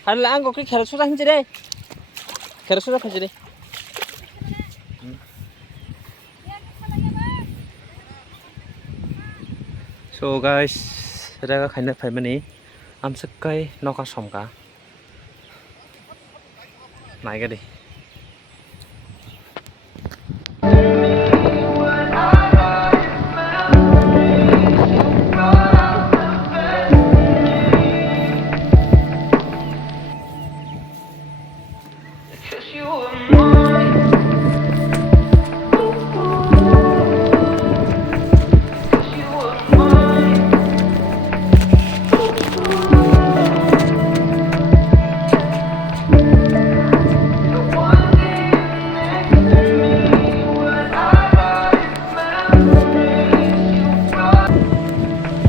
Ada lah angkok kira susah sih deh. Kira susah aja deh. So guys, kita kayaknya film ini am sekai noka somka. Naik deh.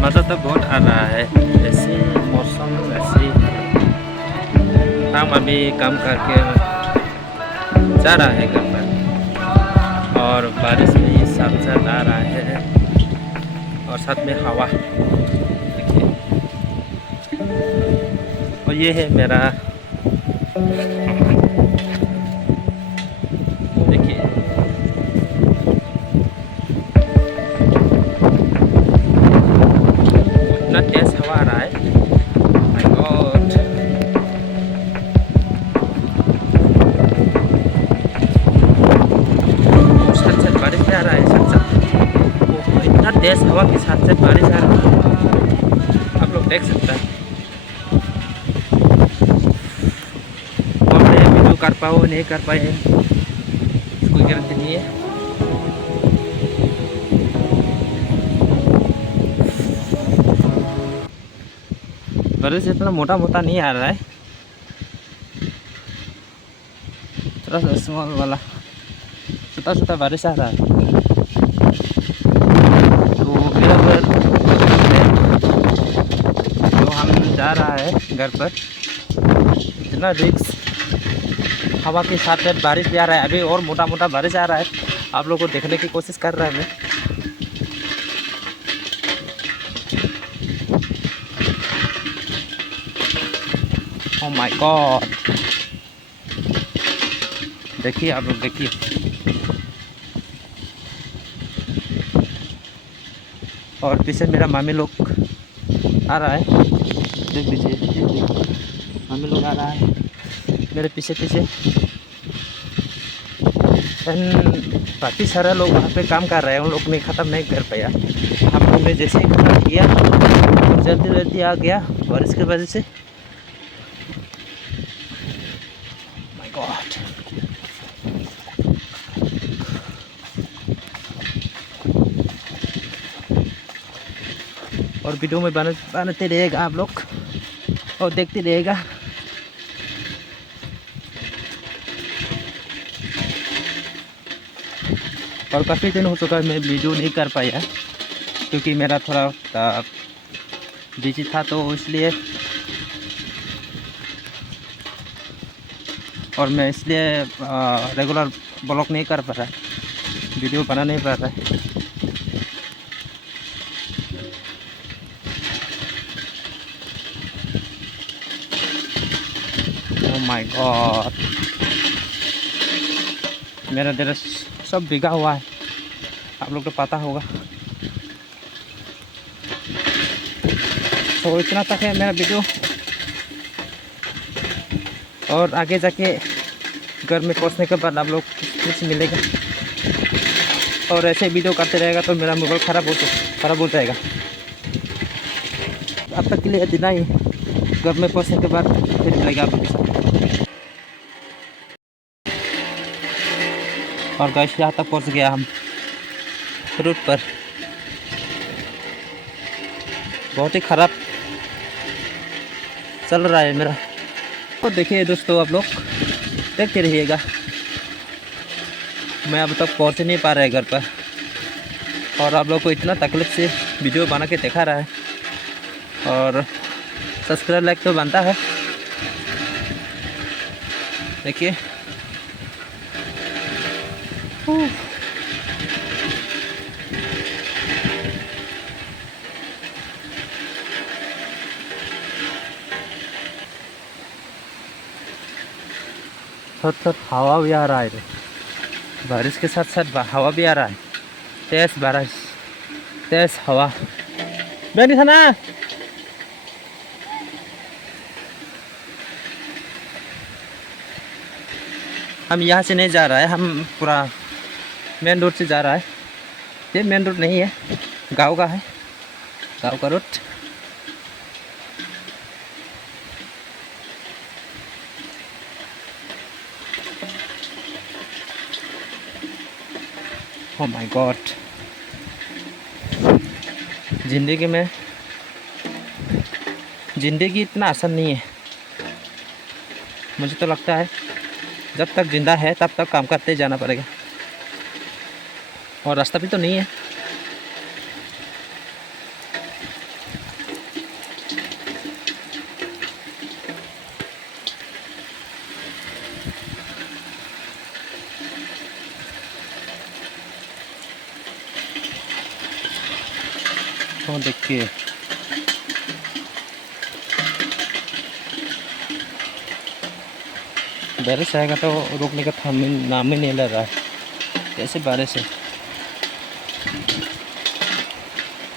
मज़ा तो बहुत आ रहा है ऐसे मौसम ऐसे हम अभी काम करके जा रहा है घर पर और बारिश भी साथ साथ आ रहा है और साथ में हवा देखिए। और ये है मेरा देखिए इतना तेज हवा आ रहा है। माय गॉड साथ साथ बारिश भी आ रहा है साथ साथ इतना तेज हवा के साथ साथ बारिश आ रहा है आप लोग देख सकते हैं। और मैं वीडियो कर पाऊँ नहीं कर पाए कोई गारंटी नहीं है। बारिश इतना मोटा मोटा नहीं आ रहा है थोड़ा सा स्मॉल वाला छोटा छोटा बारिश आ रहा है। तो मेरा घर तो हम जा रहा है घर पर इतना रिक्स हवा के साथ साथ बारिश भी आ रहा है। अभी और मोटा मोटा बारिश आ रहा है आप लोगों को देखने की कोशिश कर रहा है मैं। ओह माय गॉड देखिए आप लोग देखिए और पीछे मेरा मामी लोग आ रहा है देख लीजिए मामी लोग आ रहा है मेरे पीछे पीछे। काफ़ी सारे लोग वहाँ पे काम कर रहे हैं उन लोग ने ख़त्म नहीं कर पाया। हम लोग ने जैसे ही ख़त्म किया और जल्दी जल्दी आ गया बारिश की वजह से। माय गॉड और वीडियो में बनाते रहेगा आप लोग और देखते रहेगा। और काफ़ी दिन हो चुका है मैं वीडियो नहीं कर पाया क्योंकि मेरा थोड़ा बिजी था तो इसलिए और मैं इसलिए रेगुलर ब्लॉग नहीं कर पा रहा वीडियो बना नहीं पा रहा है। ओह माय गॉड मेरा ड्रेस सब भीगा हुआ है आप लोग को पता होगा। तो इतना तक है मेरा वीडियो और आगे जाके घर में पहुंचने के बाद आप लोग कुछ मिलेगा और ऐसे वीडियो करते रहेगा तो मेरा मोबाइल ख़राब हो जाएगा। अब तक के लिए इतना ही घर में पहुंचने के बाद फिर मिलेगा आप लोग के साथ। और गाइस यहाँ तक पहुँच गया हम रूट पर बहुत ही ख़राब चल रहा है मेरा। तो देखिए दोस्तों आप लोग देखते रहिएगा मैं अब तक पहुँच नहीं पा रहा है घर पर और आप लोग को इतना तकलीफ से वीडियो बना के दिखा रहा है और सब्सक्राइब लाइक तो बनता है। देखिए थोड़ा थोड़ा हवा भी आ रहा है इधर। बारिश के साथ साथ हवा भी आ रहा है। तेज बारिश, तेज हवा। बेनी थाना हम यहाँ से नहीं जा रहा है, हम पूरा मेन रोड से जा रहा है। ये मेन रोड नहीं है, गांव का है, गांव का रोड। ओह माय गॉड, ज़िंदगी इतना आसान नहीं है। मुझे तो लगता है जब तक जिंदा है तब तक काम करते जाना पड़ेगा, और रास्ता भी तो नहीं है। तो देखिए बारिश आएगा तो रुकने का नाम ही नहीं ले रहा है। कैसे बारिश है,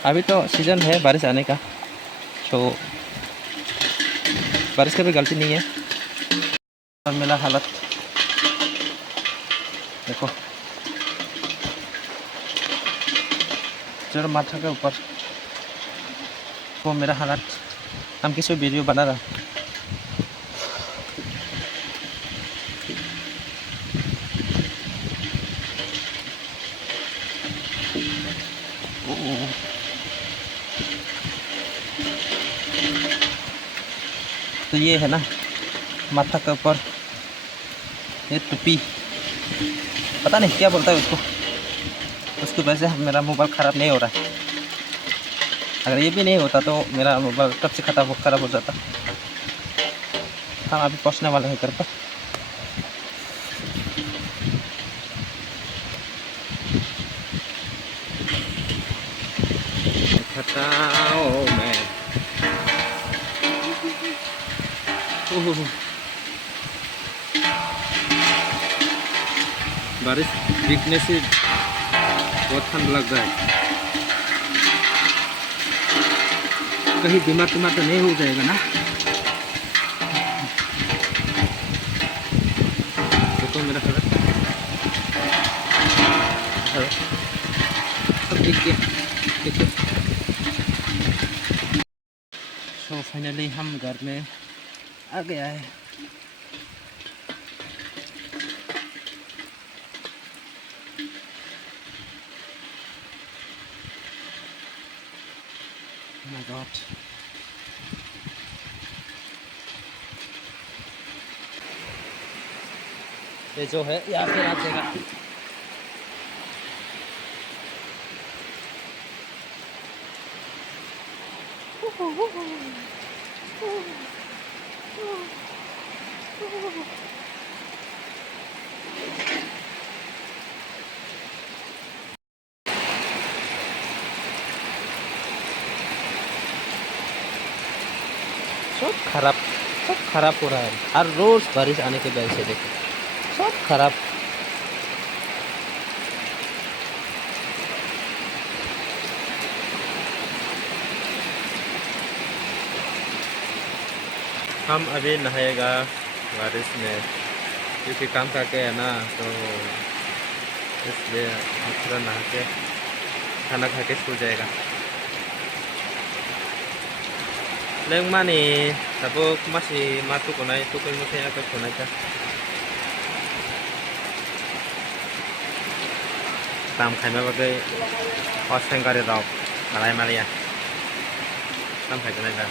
अभी तो सीज़न है बारिश आने का, तो बारिश का भी गलती नहीं है। और मेरा हालत देखो, चलो माथा के ऊपर वो मेरा हालत। हम किसी वीडियो बना रहा, तो ये है ना माथा के ऊपर ये टोपी, पता नहीं क्या बोलता है उसकी वजह से मेरा मोबाइल ख़राब नहीं हो रहा है। अगर ये भी नहीं होता तो मेरा मोबाइल कब से ख़राब हो जाता। हम अभी पहुंचने वाले हैं घर पर। बारिश दिखने से बहुत ठंड लग रहा है। कहीं बीमार तो नहीं हो जाएगा ना। देखो मेरा हालत सब देखिए। तो फाइनली हम घर में आ गया है। Oh my God. ये जो है यहाँ पे आ जाएगा। सब खराब हो रहा है। हर रोज बारिश आने के वजह से देखो सब खराब। हम अभी नहाएगा बारिश में, क्योंकि काम करके है ना, तो इसलिए थोड़ा नहा के खाना खा के सो जाएगा। Neng mani, tapi masih masuk konai itu kan masih agak konai kan. Tam khai mà bagai hosting kari rau, malai malia. Tam khai konai kan.